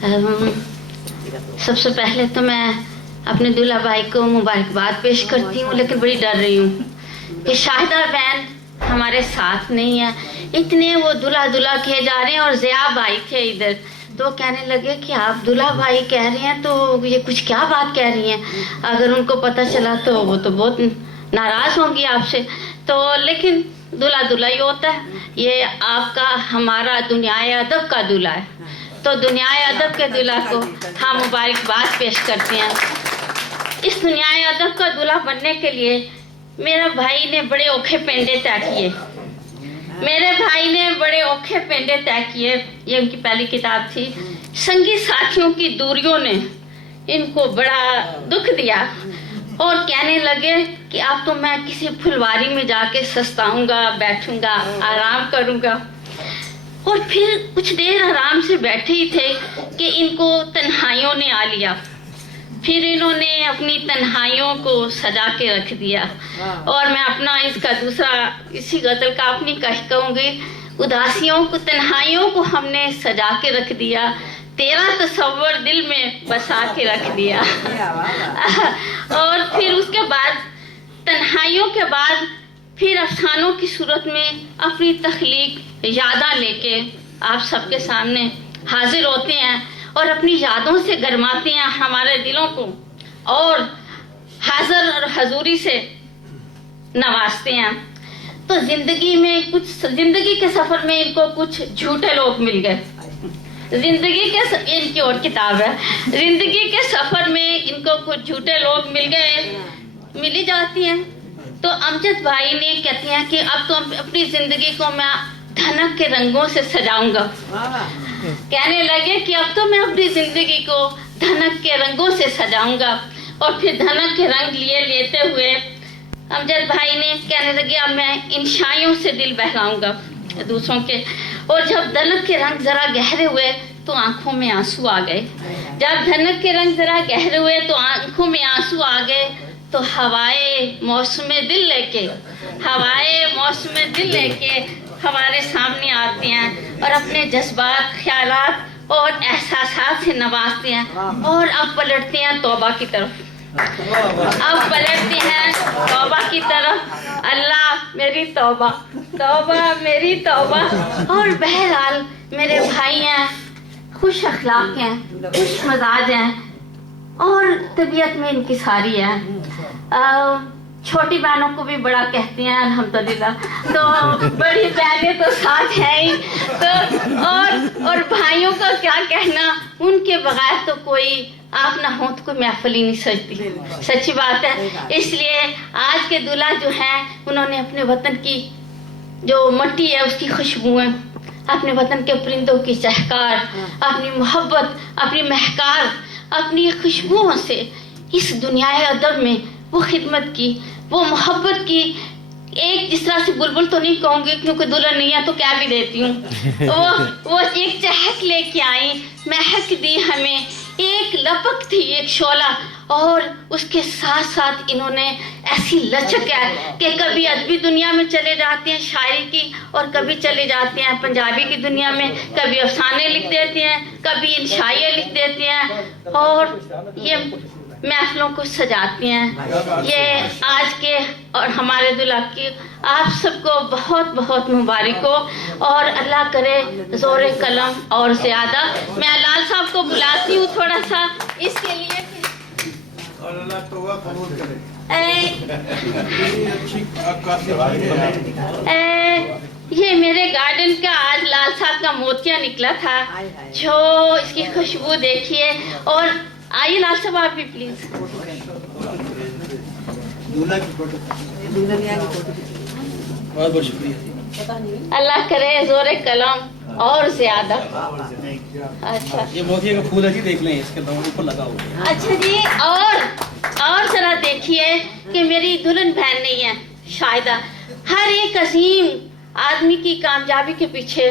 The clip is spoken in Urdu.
سب سے پہلے تو میں اپنے دلہا بھائی کو مبارکباد پیش کرتی ہوں، لیکن بڑی ڈر رہی ہوں کہ شاہدہ بہن ہمارے ساتھ نہیں ہے. اتنے وہ دلہا دلہا کہے جا رہے ہیں، اور ضیاء بھائی تھے ادھر، تو کہنے لگے کہ آپ دلہا بھائی کہہ رہے ہیں تو یہ کچھ کیا بات کہہ رہی ہیں، اگر ان کو پتہ چلا تو وہ تو بہت ناراض ہوں گی آپ سے. تو لیکن دلہا دلہا ہی ہوتا ہے. یہ آپ کا ہمارا دنیائے ادب کا دلہا ہے، تو دنیائے ادب کے دلہا کو ہم مبارکباد پیش کرتے ہیں. اس دنیائے ادب کا دلہا بننے کے لیے میرے بھائی نے بڑے اوکھے پینڈے طے کیے. یہ ان کی پہلی کتاب تھی. سنگی ساتھیوں کی دوریوں نے ان کو بڑا دکھ دیا اور کہنے لگے کہ اب تو میں کسی پھلواری میں جا کے سستاؤں گا، بیٹھوں گا، آرام کروں گا. اور پھر کچھ دیر آرام سے بیٹھے ہی تھے کہ ان کو تنہائیوں نے آ لیا. پھر انہوں نے اپنی تنہائیوں کو سجا کے رکھ دیا. اور میں اپنا اس کا دوسرا اسی غزل کا اپنی کہوں گی، اداسیوں کو تنہائیوں کو ہم نے سجا کے رکھ دیا، تیرا تصور دل میں بسا کے رکھ دیا. اور پھر اس کے بعد تنہائیوں کے بعد پھر افسانوں کی صورت میں اپنی تخلیق یاداں لے کے آپ سب کے سامنے حاضر ہوتے ہیں اور اپنی یادوں سے گرماتے ہیں ہمارے دلوں کو، اور حاضر اور حضوری سے نوازتے ہیں. تو زندگی کے سفر میں ان کو کچھ جھوٹے لوگ مل گئے. ان کی اور کتاب ہے. زندگی کے سفر میں ان کو کچھ جھوٹے لوگ مل ہی جاتی ہیں. تو امجد بھائی نے کہتے ہیں کہ اب تو اپنی زندگی کو میں دھنک کے رنگوں سے سجاؤں گا. کہنے لگے کہ اب تو میں اپنی زندگی کو دھنک کے رنگوں سے سجاؤں گا. اور پھر دھنک کے رنگ لیتے ہوئے امجد بھائی نے کہنے لگے اب میں انشائیوں سے دل بہلاؤں گا دوسروں کے. اور جب دھنک کے رنگ ذرا گہرے ہوئے تو آنکھوں میں آنسو آ گئے. جب دھنک کے رنگ ذرا گہرے ہوئے تو آنکھوں میں آنسو آ گئے. تو ہوائے موسم دل لے کے ہمارے سامنے آتے ہیں اور اپنے جذبات، خیالات اور احساسات سے نوازتے ہیں. اور اب پلٹتے ہیں توبہ کی طرف. اللہ میری توبہ میری توبہ. اور بہرحال میرے بھائی ہیں، خوش اخلاق ہیں، خوش مزاج ہیں، اور طبیعت میں ان کی ساری ہے. چھوٹی بہنوں کو بھی بڑا کہتے ہیں الحمدللہ. تو بڑی بہنیں تو ساتھ ہیں ہی. تو اور بھائیوں کا کیا کہنا، ان کے بغیر تو کوئی آپ نہ ہو تو کوئی محفل ہی نہیں سجتی. سچی بات ہے. اس لیے آج کے دلہا جو ہیں انہوں نے اپنے وطن کی جو مٹی ہے اس کی خوشبوئیں، اپنے وطن کے پرندوں کی چہکار، اپنی محبت، اپنی مہکار، اپنی خوشبوؤں سے اس دنیائے ادب میں وہ خدمت کی، وہ محبت کی. ایک جس طرح سے بلبل تو نہیں کہوں گی کیونکہ دلہن نہیں ہے تو کیا بھی دیتی ہوں. وہ ایک چہک لے کے آئی، مہک دی ہمیں. ایک لپک تھی، ایک شعلہ، اور اس کے ساتھ ساتھ انہوں نے ایسی لچک ہے کہ کبھی ادبی دنیا میں چلے جاتے ہیں شاعری کی، اور کبھی چلے جاتے ہیں پنجابی کی دنیا میں. کبھی افسانے لکھ دیتے ہیں، کبھی انشائیے لکھ دیتے ہیں، اور یہ محفلوں کو سجاتے ہیں. یہ آج کے اور ہمارے دلہا کی آپ سب کو بہت بہت مبارک ہو، اور اللہ کرے زور قلم اور زیادہ. میں لال صاحب کو بلاتی ہوں تھوڑا سا اس کے لیے. یہ میرے گارڈن کا آج لال صاحب کا موتیا نکلا تھا، جو اس کی خوشبو دیکھیے. اور آئیے لال صاحب آپ بھی پلیز. بہت بہت شکریہ. اللہ کرے زور قلم اور زیادہ. اچھا یہ موتیا کا پھول ہے جی، دیکھ لیں اس کے اوپر لگا ہوا. اچھا جی. اور ذرا دیکھیے کہ میری دلہن بہن نہیں ہے شاہدہ. ہر ایک عظیم آدمی کی کامیابی کے پیچھے